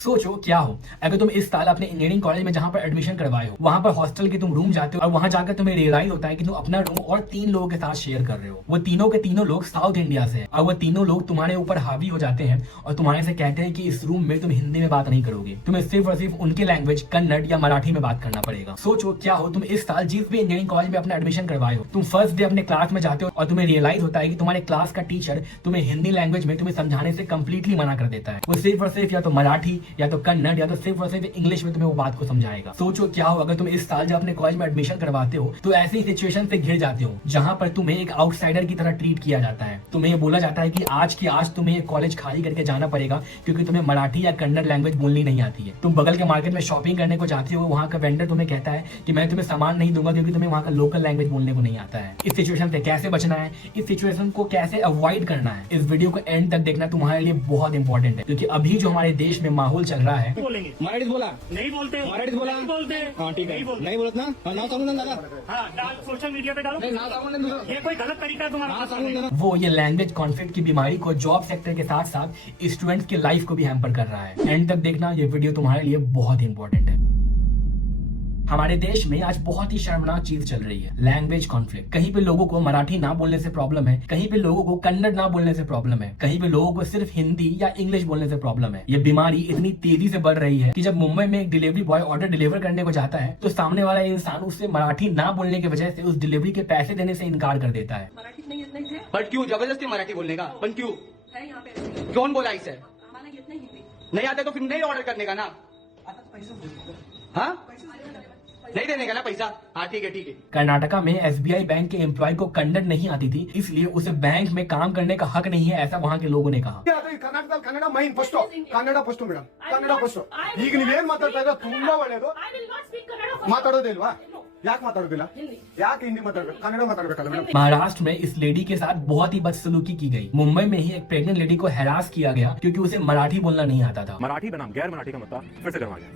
सोचो क्या हो अगर तुम इस साल अपने इंजीनियरिंग कॉलेज में जहां पर एडमिशन करवाए हो वहां पर हॉस्टल के तुम रूम जाते हो और वहां जाकर तुम्हें रियलाइज होता है कि तुम अपना रूम और 3 लोगों के साथ शेयर कर रहे हो। वो तीनों के तीनों लोग साउथ इंडिया से हैं और वो तीनों लोग तुम्हारे ऊपर हावी हो जाते हैं और तुम्हारे से कहते हैं कि इस रूम में तुम हिंदी में बात नहीं करोगे, तुम्हें सिर्फ और सिर्फ उनके लैंग्वेज कन्नड़ या मराठी में बात करना पड़ेगा। सोचो क्या हो तुम इस साल जिस भी इंजीनियरिंग कॉलेज में अपना एडमिशन करवाए हो, तुम फर्स्ट डे अपने क्लास में जाते हो और तुम्हें रियलाइज होता है कि तुम्हारे क्लास का टीचर तुम्हें हिंदी लैंग्वेज में तुम्हें समझाने से कंप्लीटली मना कर देता है। वो सिर्फ और सिर्फ या तो मराठी या तो कन्नड़ या तो सिर्फ और सिर्फ इंग्लिश में तुम्हें वो बात को समझाएगा। सोचो क्या हो अगर तुम इस साल जब अपने कॉलेज में एडमिशन करवाते हो तो ऐसी सिचुएशन से घिर जाते हो जहां पर तुम्हें एक आउटसाइडर की तरह ट्रीट किया जाता है। तुम्हें ये बोला जाता है कि आज की आज तुम्हें ये कॉलेज खाली करके जाना पड़ेगा क्योंकि तुम्हें मराठी या कन्नड़ लैंग्वेज बोलनी नहीं आती है। तुम बगल के मार्केट में शॉपिंग करने को जाते हो, वहाँ का वेंडर तुम्हें कहता है कि मैं तुम्हें सामान नहीं दूंगा क्योंकि तुम्हें वहाँ का लोकल लैंग्वेज बोलने को नहीं आता है। इस सिचुएशन से कैसे बचना है, इस सिचुएशन को कैसे अवॉइड करना है, इस वीडियो को एंड तक देखना तुम्हारे लिए बहुत इंपॉर्टेंट है क्योंकि अभी जो हमारे देश में माहौल चल रहा है। मराठीत बोला नहीं बोलते मराठीत बोला नहीं बोलते हाँ ठीक है नहीं बोलत ना नाव सांगून दे ना दादा हाँ डाल सोशल मीडिया पे डालो नाही नाव सांगून दे तुझं ये कोई गलत तरीका है तुम्हारा नाव सांगून दे ना वो ये लैंग्वेज कॉन्फ्लिक्ट की बीमारी को जॉब सेक्टर के साथ साथ स्टूडेंट्स की लाइफ को भी हैम्पर कर रहा है। एंड तक देखना, ये वीडियो तुम्हारे लिए बहुत इंपॉर्टेंट है। हमारे देश में आज बहुत ही शर्मनाक चीज चल रही है, लैंग्वेज कॉन्फ्लिक्ट। कहीं पे लोगों को मराठी ना बोलने से प्रॉब्लम है, कहीं पे लोगों को कन्नड़ ना बोलने से प्रॉब्लम है, कहीं पे लोगों को सिर्फ हिंदी या इंग्लिश बोलने से प्रॉब्लम है। ये बीमारी इतनी तेजी से बढ़ रही है कि जब मुंबई में एक डिलीवरी बॉय ऑर्डर डिलीवर करने को जाता है तो सामने वाला इंसान उससे मराठी ना बोलने की वजह से उस डिलीवरी के पैसे देने से इनकार कर देता है। मराठी नहीं येत नाही पण क्यों जबरदस्ती मराठी बोलने का? पण क्यों? है यहाँ पे कौन बोला इसे? आम्हाला येत नाही हिंदी नहीं आता तो फिर नहीं ऑर्डर करने का ना? आता तो पैसे बोलतो हाँ नहीं देने का ना पैसा? हाँ ठीक है ठीक है। कर्नाटका में एसबीआई बैंक के एम्प्लॉय को कन्नड़ नहीं आती थी, इसलिए उसे बैंक में काम करने का हक नहीं है, ऐसा वहाँ के लोगों ने कहा। ಅದು ಈ ಕರ್ನಾಟಕದಲ್ಲಿ Kannada main first Kannada first madam Kannada first ಈಗ ನೀವೇನ್ ಮಾತಾಡ್ತಾ ಇದ್ರೆ ತುಂಬಾ ಒಳ್ಳೇದು I will not speak Kannada. ಮಾತಾಡೋದಿಲ್ವಾ ಯಾಕೆ ಮಾತಾಡೋದಿಲ್ಲ ಯಾಕೆ ಹಿಂದಿ ಮಾತಾಡ್ಬೇಕು ಕನ್ನಡ ಮಾತಾಡ್ಬೇಕಲ್ಲ ಮೇಡಮ್ महाराष्ट्र में इस लेडी के साथ बहुत ही बदसलूकी की गई। मुंबई में ही एक प्रेग्नेंट लेडी को हैरास किया गया क्योंकि उसे मराठी बोलना नहीं आता था। मराठी बनाम गैर मराठी का मुद्दा फिर से गरमाया।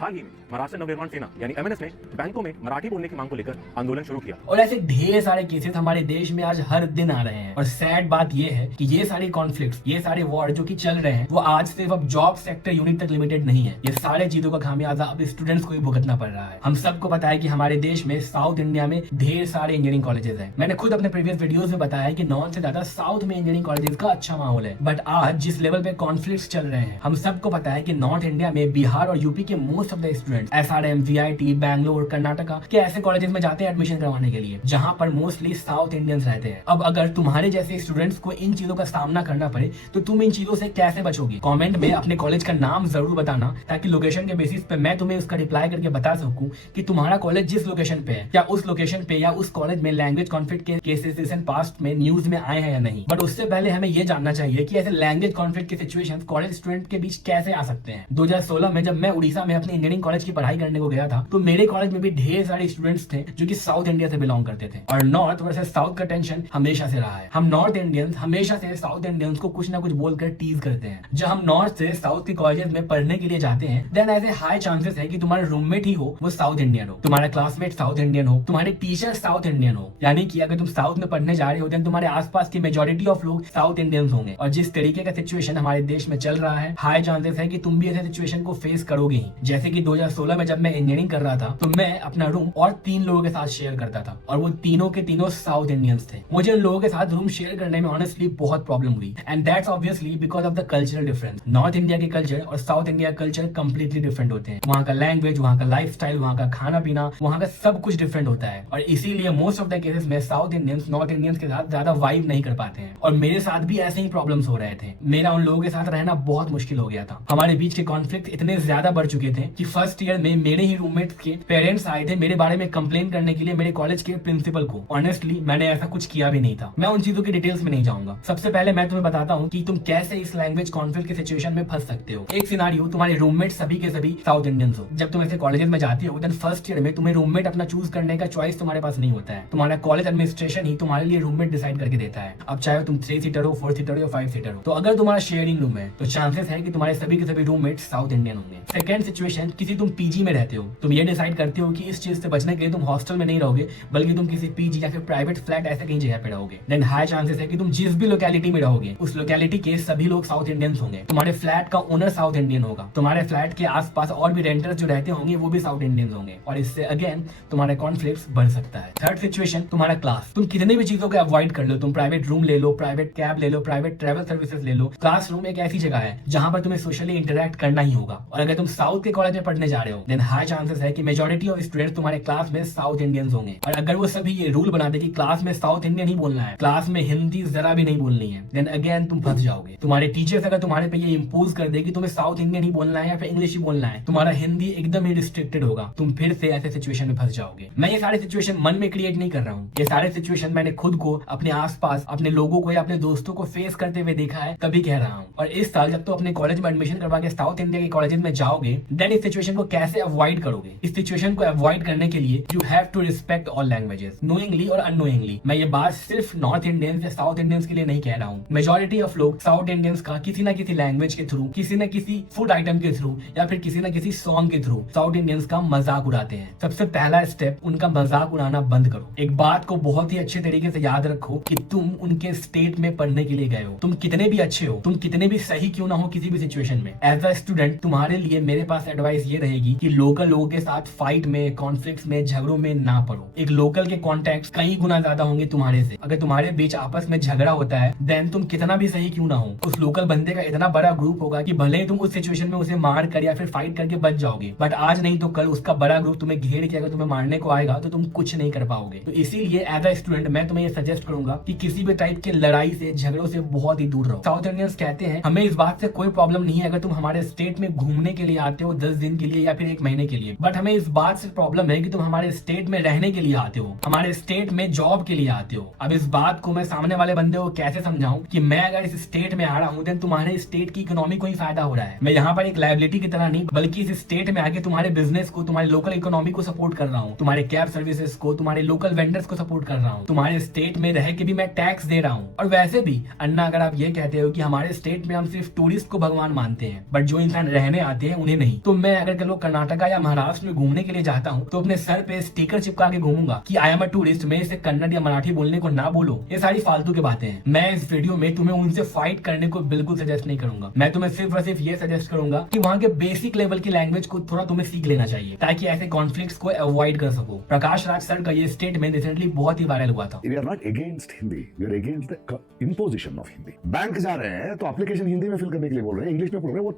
हाल ही में महाराष्ट्र नवनिर्माण सेना यानी एमएनएस ने बैंकों में मराठी बोलने की मांग को लेकर आंदोलन शुरू किया और ऐसे ढेर सारे केसेस हमारे देश में आज हर दिन आ रहे हैं। और सैड बात ये है कि ये सारे कॉन्फ्लिक्ट्स, ये सारे वॉर जो कि चल रहे हैं, वो आज सिर्फ अब जॉब सेक्टर यूनिट तक लिमिटेड नहीं है। ये सारे चीजों का खामियाजा अब स्टूडेंट्स को ही भुगतना पड़ रहा है। हम सबको पता है कि हमारे देश में साउथ इंडिया में ढेर सारे इंजीनियरिंग कॉलेजेस हैं। मैंने खुद अपने प्रीवियस वीडियोस में बताया है कि नॉर्थ से ज्यादा साउथ में इंजीनियरिंग कॉलेजेस का अच्छा माहौल है। बट आज जिस लेवल पे कॉन्फ्लिक्ट्स चल रहे हैं, हम सबको पता है कि नॉर्थ इंडिया में बिहार और यूपी के most of the students SRM, VIT, Bangalore, Karnataka के ऐसे कॉलेजेस में जाते हैं एडमिशन करवाने के लिए जहां पर मोस्टली साउथ इंडियंस रहते हैं। अब अगर तुम्हारे जैसे स्टूडेंट्स को इन चीजों का सामना करना पड़े तो तुम इन चीजों से कैसे बचोगी? कमेंट में अपने कॉलेज का नाम जरूर बताना ताकि लोकेशन के बेसिस पे मैं तुम्हें उसका रिप्लाई करके बता सकूं कि तुम्हारा कॉलेज जिस लोकेशन पे है, क्या उस लोकेशन पे या उस कॉलेज में लैंग्वेज कॉन्फ्लिक्ट के केसेस रिसेंट पास्ट में न्यूज में आए हैं या नहीं। बट उससे पहले हमें ये जानना चाहिए कि ऐसे लैंग्वेज कॉन्फ्लिक्ट के सिचुएशन कॉलेज स्टूडेंट के बीच कैसे आ सकते हैं। 2016 में जब मैं उड़ीसा में अपने इंजीनियरिंग कॉलेज की पढ़ाई करने को गया था तो मेरे कॉलेज में भी ढेर सारे स्टूडेंट्स थे जो कि साउथ इंडिया से बिलोंग करते थे और नॉर्थ वर्सेस साउथ का टेंशन हमेशा से रहा है। हम नॉर्थ इंडियंस हमेशा से साउथ इंडियंस को कुछ ना कुछ बोलकर टीज करते हैं। जब हम नॉर्थ से साउथ के कॉलेजेस में पढ़ने के लिए जाते हैं देन ऐसे हाई चांसेस है कि तुम्हारा रूममेट ही हो वो साउथ इंडियन हो, तुम्हारा क्लासमेट साउथ इंडियन हो, तुम्हारे टीचर साउथ इंडियन हो। यानी कि अगर तुम साउथ में पढ़ने जा रहे हो देन तुम्हारे आसपास की मेजोरिटी ऑफ लोग साउथ इंडियंस होंगे। और जिस तरीके का सिचुएशन हमारे देश में चल रहा है, हाई चांसेस है कि तुम भी ऐसे सिचुएशन को फेस करोगे ही। जैसे कि 2016 में जब मैं इंजीनियरिंग कर रहा था तो मैं अपना रूम और 3 लोगों के साथ शेयर करता था और वो तीनों के तीनों साउथ इंडियंस थे। मुझे उन लोगों के साथ रूम शेयर करने में ऑनेस्टली बहुत प्रॉब्लम हुई and that's obviously because of the cultural difference. North India के कल्चर और south India culture completely different होते हैं। वहाँ का लैंग्वेज, वहाँ का लाइफस्टाइल, वहाँ का खाना पीना, वहाँ का सब कुछ डिफरेंट होता है और इसीलिए मोस्ट ऑफ द केसेस में साउथ इंडियंस नॉर्थ इंडियंस के साथ ज्यादा वाइब नहीं कर पाते हैं। और मेरे साथ भी ऐसे ही प्रॉब्लम्स हो रहे थे। मेरा उन लोगों के साथ रहना बहुत मुश्किल हो गया था। हमारे बीच के कॉन्फ्लिक्ट इतने ज्यादा बढ़ चुके थे कि फर्स्ट ईयर में मेरे ही रूममेट्स के पेरेंट्स आए थे मेरे बारे में कंप्लेन करने के लिए मेरे कॉलेज के प्रिंसिपल को। ऑनेस्टली मैंने ऐसा कुछ किया भी नहीं था। मैं उन चीजों की डिटेल्स में नहीं जाऊंगा। सबसे पहले मैं तुम्हें बताता हूँ कि तुम कैसे इस लैंग्वेज कॉन्फ्लिक्ट के सिचुएशन में फंस सकते हो। एक सिनारियो, तुम्हारे रूममेट सभी के सभी साउथ इंडियंस हो। जब तुम ऐसे कॉलेजेस में जाते हो देन फर्स्ट ईयर में तुम्हें रूममेट अपना चूज करने का चॉइस तुम्हारे पास नहीं होता है। तुम्हारा कॉलेज एडमिनिस्ट्रेशन ही तुम्हारे लिए रूममेट डिसाइड करके देता है। अब चाहे तुम 3 सीटर हो, 4 सीटर हो या 5 सीटर हो। तो अगर तुम्हारा शेयरिंग रूम है तो चांसेस है कि तुम्हारे सभी के सभी रूममेट साउथ इंडियन होंगे। सेकंड सिचुएशन एंड किसी तुम पीजी में रहते हो, तुम ये डिसाइड करते हो कि इस चीज से बचने के लिए तुम हॉस्टल में नहीं रहोगे बल्कि तुम किसी पीजी या फिर प्राइवेट फ्लैट ऐसे कहीं जगह पे रहोगे, देन हाई चांसेस है कि तुम जिस भी लोकेलिटी में रहोगे उस लोकेलिटी के सभी लोग साउथ इंडियंस होंगे। तुम्हारे फ्लैट का ओनर साउथ इंडियन होगा, तुम्हारे फ्लैट के आसपास और भी रेंटर्स जो रहते होंगे वो भी साउथ इंडियंस होंगे और इससे अगेन तुम्हारे कॉन्फ्लिक्ट्स बढ़ सकता है। थर्ड सिचुएशन, तुम्हारा क्लास। तुम कितने भी चीजों को अवॉइड कर लो, तुम प्राइवेट रूम ले लो, प्राइवेट कैब ले लो, प्राइवेट ट्रैवल सर्विसेज ले लो, क्लासरूम एक ऐसी जगह है जहां पर तुम्हें सोशली इंटरेक्ट करना ही होगा। और अगर तुम साउथ के कॉलेज में पढ़ने जा रहे हो देन हाई चांसेस है कि मेजॉरिटी ऑफ स्टूडेंट्स तुम्हारे क्लास में साउथ इंडियंस होंगे। और अगर वो सभी ये रूल बना दे कि क्लास में साउथ इंडियन ही बोलना है, क्लास में हिंदी जरा भी नहीं बोलनी है, देन अगेन तुम फंस जाओगे। तुम्हारे टीचर्स अगर तुम्हारे पे ये इंपोज कर दे कि तुम्हें साउथ इंडियन ही बोलना है या फिर इंग्लिश ही बोलना है, तुम्हारा हिंदी एकदम ही रिस्ट्रिक्टेड होगा, तुम फिर से ऐसे सिचुएशन में फंस जाओगे। मैं ये सारे सिचुएशन मन में क्रिएट नहीं कर रहा हूँ, ये सारे सिचुएशन मैंने खुद को, अपने आसपास, अपने लोगों को या अपने दोस्तों को फेस करते हुए देखा है, तभी कह रहा हूँ। और इस साल जब तो अपने कॉलेज में एडमिशन करवा के साउथ इंडिया के कॉलेज में जाओगे देन इस सिचुएशन को कैसे अवॉइड करोगे। इस सिचुएशन को अवॉइड करने के लिए you have to respect all languages, knowingly और अननोइंगली। मैं ये बात सिर्फ नॉर्थ इंडियंस या साउथ इंडियंस के लिए नहीं कह रहा हूँ। मेजॉरिटी ऑफ लोग साउथ इंडियंस का किसी न किसी लैंग्वेज के थ्रू, किसी न किसी फूड आइटम के थ्रू या फिर किसी न किसी सॉन्ग के थ्रू साउथ इंडियंस का मजाक उड़ाते हैं। सबसे पहला स्टेप, उनका मजाक उड़ाना बंद करो। एक बात को बहुत ही अच्छे तरीके से याद रखो कि तुम उनके स्टेट में पढ़ने के लिए गए हो। तुम कितने भी अच्छे हो, तुम कितने भी सही क्यों ना हो किसी भी सिचुएशन में, एज अ स्टूडेंट तुम्हारे लिए मेरे पास एडवाइस ये रहेगी कि लोकल लोगों के साथ फाइट में, कॉन्फ्लिक्ट्स में, झगड़ों में ना पड़ो। एक लोकल के कॉन्टेक्ट कई गुना ज्यादा होंगे तुम्हारे से। अगर तुम्हारे बीच आपस में झगड़ा होता है देन तुम कितना भी सही क्यों ना हो, उस लोकल बंदे का इतना बड़ा ग्रुप होगा कि भले ही तुम उस सिचुएशन में उसे मार कर या फिर फाइट करके बच जाओगे, बट आज नहीं तो कल उसका बड़ा ग्रुप तुम्हें घेर के अगर तुम्हें मारने को आएगा तो तुम कुछ नहीं कर पाओगे। तो इसीलिए एज अ स्टूडेंट मैं तुम्हें ये सजेस्ट करूंगा कि किसी भी टाइप के लड़ाई से, झगड़ों से बहुत ही दूर रहो। साउथ इंडियंस कहते हैं हमें इस बात से कोई प्रॉब्लम नहीं है अगर तुम हमारे स्टेट में घूमने के लिए आते हो 10 दिन के लिए या फिर 1 महीने के लिए, बट हमें इस बात से प्रॉब्लम है कि तुम हमारे स्टेट में रहने के लिए आते हो, हमारे स्टेट में जॉब के लिए आते हो। अब इस बात को मैं सामने वाले बंदे को कैसे समझाऊं कि मैं अगर इस स्टेट में आ रहा हूं देन तुम्हारे स्टेट की इकोनॉमी को ही फायदा हो रहा है। मैं यहाँ पर एक लायबिलिटी की तरह नहीं बल्कि इस स्टेट में आके तुम्हारे बिजनेस को, तुम्हारे लोकल इकोनॉमी को सपोर्ट कर रहा हूँ, तुम्हारे कैब सर्विसेज को, तुम्हारे लोकल वेंडर्स को सपोर्ट कर रहा हूँ, तुम्हारे स्टेट में रह के भी मैं टैक्स दे रहा हूँ। और वैसे भी अन्ना अगर आप ये कहते हो कि हमारे स्टेट में हम सिर्फ टूरिस्ट को भगवान मानते हैं बट जो इंसान रहने आते हैं उन्हें नहीं, तो मैं अगर कल कर्नाटका या महाराष्ट्र में घूमने के लिए जाता हूँ तो अपने सर पे स्टिकर चिपका के घूमूंगा कि आई एम अ टूरिस्ट, मैं इसे कन्नड़ या मराठी बोलने को ना बोलो। ये सारी फालतू की बातें हैं। मैं इस वीडियो में तुम्हें उनसे फाइट करने को बिल्कुल सजेस्ट नहीं करूंगा। मैं तुम्हें सिर्फ और सिर्फ ये सजेस्ट करूंगा कि वहाँ के बेसिक लेवल की लैंग्वेज को थोड़ा तुम्हें सीख लेना चाहिए ताकि ऐसे कॉन्फ्लिक्ट्स को अवॉइड कर सको। प्रकाश राज सर का ये स्टेटमेंट रिसेंटली बहुत ही वायरल हुआ था। We are not against Hindi, we are against the imposition of Hindi. Bank जा रहे हैं तो एप्लीकेशन हिंदी में फिल करने के लिए बोल रहे हैं, इंग्लिश में बोल रहे हैं, वो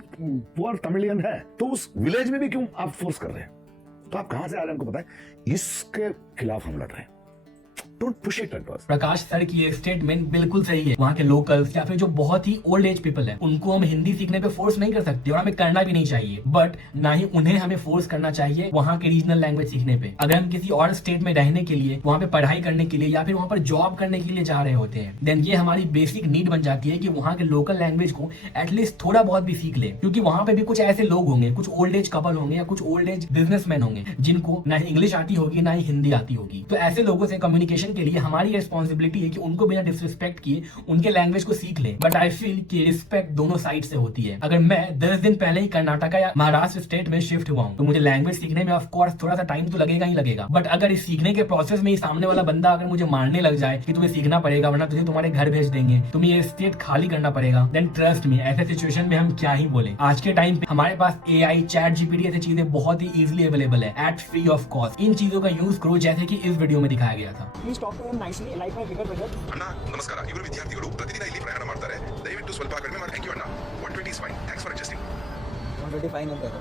पुअर तमिलियन है तो उस विलेज में भी क्यों आप फोर्स कर रहे हैं? तो आप कहां से आ रहे हैं हमको पता है, इसके खिलाफ हम लड़ रहे हैं। Don't push it at us। Prakash sir की ये स्टेटमेंट बिल्कुल सही है। वहाँ के लोकल्स या फिर जो बहुत ही ओल्ड एज पीपल है उनको हम हिंदी सीखने पे फोर्स नहीं कर सकते और हमें करना भी नहीं चाहिए, बट ना ही उन्हें हमें फोर्स करना चाहिए वहाँ के रीजनल लैंग्वेज सीखने पे। अगर हम किसी और स्टेट में रहने के लिए, वहाँ पे पढ़ाई करने के लिए या फिर वहाँ पर जॉब करने के लिए जा रहे होते हैं देन ये हमारी बेसिक नीड बन जाती है कि वहाँ के लोकल लैंग्वेज को एटलीस्ट थोड़ा बहुत भी सीख ले, क्योंकि वहाँ पे भी कुछ ऐसे लोग होंगे, कुछ ओल्ड एज कपल होंगे या कुछ ओल्ड एज बिजनेसमैन होंगे जिनको ना ही इंग्लिश आती होगी ना ही हिंदी आती होगी। तो ऐसे लोगों से कम्युनिकेशन के लिए हमारी रिस्पॉन्सिबिलिटी है कि उनको बिना डिसरिस्पेक्ट किए उनके लैंग्वेज को सीख ले। बट आई फील कि रिस्पेक्ट दोनों साइड से होती है। अगर मैं 10 दिन पहले ही कर्नाटका या महाराष्ट्र स्टेट में शिफ्ट हुआ हूं तो मुझे लैंग्वेज सीखने में ऑफ कोर्स थोड़ा सा टाइम तो लगेगा ही लगेगा, बट अगर इस सीखने के प्रोसेस में ही सामने वाला बंदा अगर मुझे मारने लग जाए कि तुम्हें सीखना पड़ेगा वरना तुझे तुम्हारे घर भेज देंगे, तुम्हें ये स्टेट खाली करना पड़ेगा, देन ट्रस्ट मी ऐसे सिचुएशन में हम क्या ही बोले। आज के टाइम पे हमारे पास AI, चैट जीपीटी ऐसी चीजें बहुत ही इजिली अवेलेबल है एट फ्री ऑफ कॉस्ट। इन चीजों का यूज करो जैसे कि इस वीडियो में दिखाया गया था। ಅಣ್ಣ ನಮಸ್ಕಾರ. ಇವರು ವಿದ್ಯಾರ್ಥಿಗಳು ಪ್ರತಿದಿನ ಇಲ್ಲಿ ಪ್ರಯಾಣ ಮಾಡ್ತಾರೆ. ದಯವಿಟ್ಟು ಸ್ವಲ್ಪ ಕಡಿಮೆ ಮಾಡಿ. ಥ್ಯಾಂಕ್ ಯು ಅಣ್ಣ. 120 is fine. Thanks for adjusting. 125 ಅಂತ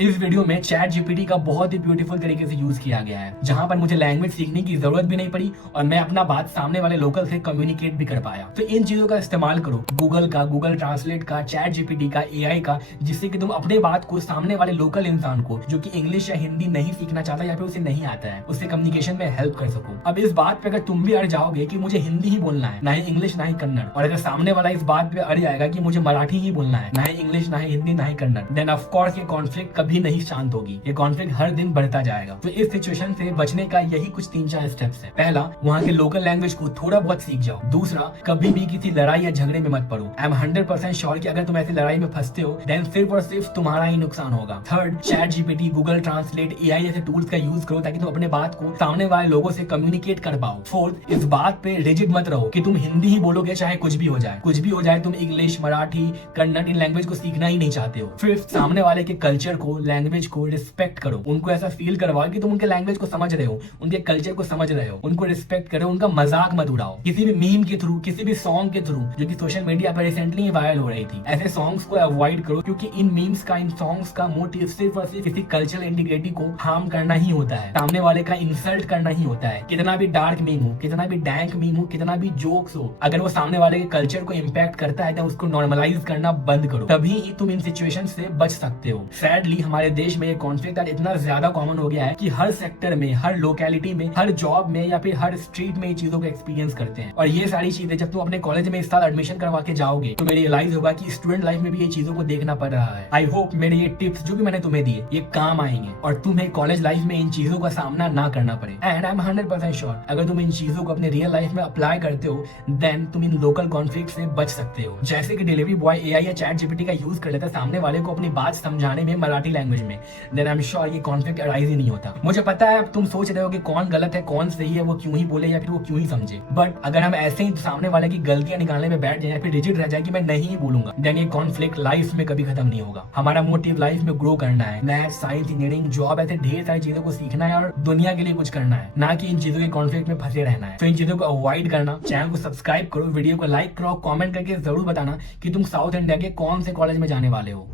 इस वीडियो में चैट जीपीटी का बहुत ही ब्यूटीफुल तरीके से यूज किया गया है, जहां पर मुझे लैंग्वेज सीखने की जरूरत भी नहीं पड़ी और मैं अपना बात सामने वाले लोकल से कम्युनिकेट भी कर पाया। तो इन चीजों का इस्तेमाल करो, गूगल का, गूगल ट्रांसलेट का, चैट जीपीटी का, AI का, जिससे कि तुम अपने बात को सामने वाले लोकल इंसान को जो कि इंग्लिश या हिंदी नहीं सीखना चाहता या फिर उसे नहीं आता है उससे कम्युनिकेशन में हेल्प कर सको। अब इस बात पे अगर तुम भी अड़ जाओगे कि मुझे हिंदी ही बोलना है, ना ही इंग्लिश ना ही कन्नड़, और अगर सामने वाला इस बात पे अड़ जाएगा कि मुझे मराठी ही बोलना है, ना ही इंग्लिश ना ही हिंदी ना ही कन्नड़, देन ऑफ कोर्स ये कॉन्फ्लिक्ट कभी कभी नहीं शांत होगी। ये कॉन्फ्लिक्ट हर दिन बढ़ता जाएगा। तो इस सिचुएशन से बचने का यही कुछ 3-4 स्टेप्स है। पहला, वहाँ के लोकल लैंग्वेज को थोड़ा बहुत सीख जाओ। दूसरा, कभी भी किसी लड़ाई या झगड़े में मत पड़ो। आई एम 100% श्योर कि अगर तुम ऐसी लड़ाई में फंसते हो देन सिर्फ और सिर्फ तुम्हारा ही नुकसान होगा। Third, chat GPT, Google translate, AI जैसे टूल्स का यूज करो ताकि तुम अपने बात को सामने वाले लोगों से कम्युनिकेट कर पाओ। फोर्थ, इस बात पे रिजिड मत रहो कि तुम हिंदी ही बोलोगे चाहे कुछ भी हो जाए। कुछ भी हो जाए तुम English, Marathi, Kannada in language को सीखना ही नहीं चाहते हो। फिफ्थ, सामने वाले के कल्चर को, लैंग्वेज को रिस्पेक्ट करो। उनको ऐसा फील करवाओ कि तुम उनके लैंग्वेज को समझ रहे हो, उनके कल्चर को समझ रहे हो, उनको रिस्पेक्ट करो, उनका मजाक मत उड़ाओ। किसी भी मीम के थ्रू, किसी भी सॉन्ग के थ्रू, जो कि सोशल मीडिया पर रिसेंटली वायरल हो रही थी, ऐसे सॉन्ग्स को अवॉइड करो क्योंकि इन मीम्स का, इन सॉन्ग्स का मोटिव सिर्फ और सिर्फ किसी कल्चरल इंटीग्रिटी को हार्म करना ही होता है, सामने वाले का इंसल्ट करना ही होता है। कितना भी डार्क मीम हो, कितना भी डैंक मीम हो, कितना भी जोक्स हो, अगर वो सामने वाले के कल्चर को इम्पैक्ट करता है तो उसको नॉर्मलाइज करना बंद करो, तभी ही तुम इन सिचुएशन से बच सकते हो। सैडली हमारे देश में ये कॉन्फ्लिक्ट आज इतना ज्यादा कॉमन हो गया है कि हर सेक्टर में, हर लोकेलिटी में, हर जॉब में या फिर हर स्ट्रीट में ये चीजों को एक्सपीरियंस करते हैं। और ये सारी चीजें जब तुम अपने कॉलेज में इस साल एडमिशन करवा के जाओगे तो मेरे रियलाइज होगा कि स्टूडेंट लाइफ में भी ये चीजों को देखना पड़ रहा है। आई होप मेरे ये टिप्स जो भी मैंने तुम्हें दिए ये काम आएंगे और तुम्हें कॉलेज लाइफ में इन चीजों का सामना ना करना पड़े। एंड आई एम 100% श्योर अगर तुम इन चीजों को अपने रियल लाइफ में अप्लाई करते हो देन तुम इन लोकल कॉन्फ्लिक्ट से बच सकते हो। जैसे कि डिलीवरी बॉय एआई या चैट जीपीटी का यूज कर लेता है सामने वाले को अपनी बात समझाने में मराठी लैंग्वेज में, देन आई एम श्योर ये कॉन्फ्लिक्ट अराइज ही नहीं होता। मुझे पता है अब तुम सोच रहे हो कि कौन गलत है, कौन सही है, वो क्यों ही बोले या फिर वो क्यों ही समझे, बट अगर हम ऐसे ही सामने वाले की गलतियां निकालने में बैठ जाए या फिर रिजिड रह जाए कि मैं नहीं बोलूंगा, देन ये कॉन्फ्लिक्ट लाइफ में कभी खत्म नहीं होगा। हमारा मोटिव लाइफ में ग्रो करना है, मैथ, साइंस, इंजीनियरिंग, जॉब, ऐसे ढेर सारी चीजों को सीखना है और दुनिया के लिए कुछ करना है, ना कि इन चीजों के कॉन्फ्लिक्ट में फंसे रहना है। तो इन चीजों को अवॉइड करना, चैनल को सब्सक्राइब करो, वीडियो को लाइक करो, कमेंट करके जरूर बताना कि तुम साउथ इंडिया के कौन से कॉलेज में जाने वाले हो।